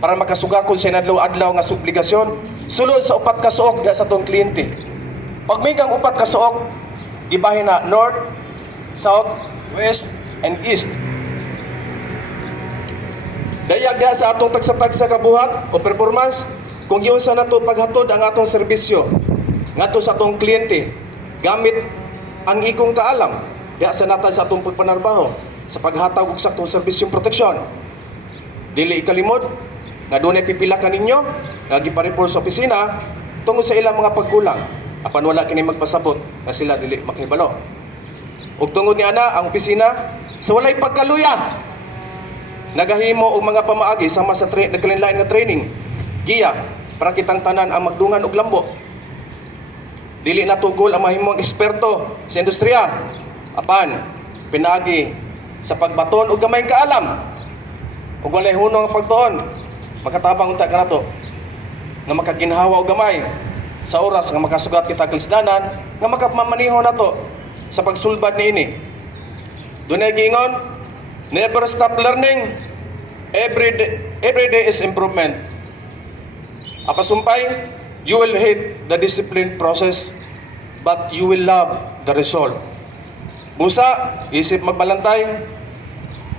para makasugakon sa inadlaw-adlaw nga obligasyon sulod sa upat ka suok diha sa atong kliyente. Pag may kang upat ka suok, gibahin na north, south, west, and east. Dayag diha sa atong tagsa-tagsa kabuhat o performance kung giunsa nato paghatod ang atong serbisyo ngadto sa atong kliyente gamit ang ikong kaalam diha sa natad sa atong pagpanarbaho sa paghatag og saktong serbisyong proteksyon. Dili ikalimot nga dunay pipila ka ninyo nga gipareport sa opisina tungod sa ilang mga pagkulang apan wala kini magpasabot nga sila dili makahibalo. Ug tungod ni ana ang opisina sa walay pagkaluya nagahimo og mga pamaagi sama sa nagkalain-lain nga training giya para kitang tanan ang magdungan og lambo. Dili natugol ang mahimong eksperto sa industriya apan pinagi sa pagbaton og gamay kaalam ug walay hunong ang pagtuon makatabang unta kanato nga makaginhawa og gamay sa oras nga makasugat kita kalisdanan nga makapamaniho nato sa pagsulbad niini. Dunay giingon, never stop learning, every day is improvement. Apasumpay, you will hate the discipline process but you will love the result. Busa, isip magbalantay,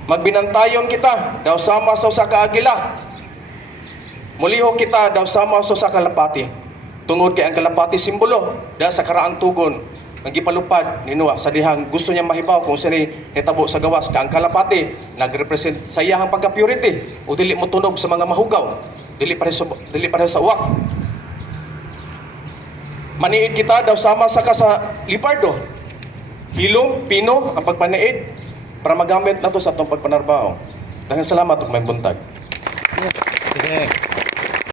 magbinantayon kita daw sama sa usa ka agila. Muliho kita daw sama sa usa ka kalapati. Tungod kay ang kalapati simbolo da sa karaang tugon ang gipalupad ni Noah sa dihang gusto niya mahibaw kung sino nitabo sa gawas ka ang kalapati nagrepresent sa iyang pagka-purity o dili mo tunog sa mga mahugaw, dili para sa uwak. Maniid kita daw sama sa lipardo. Hilom, pino ang pagpaniid para magamit nato sa atong pagpanarbaho. Daghang salamat ug may buntag. Sige.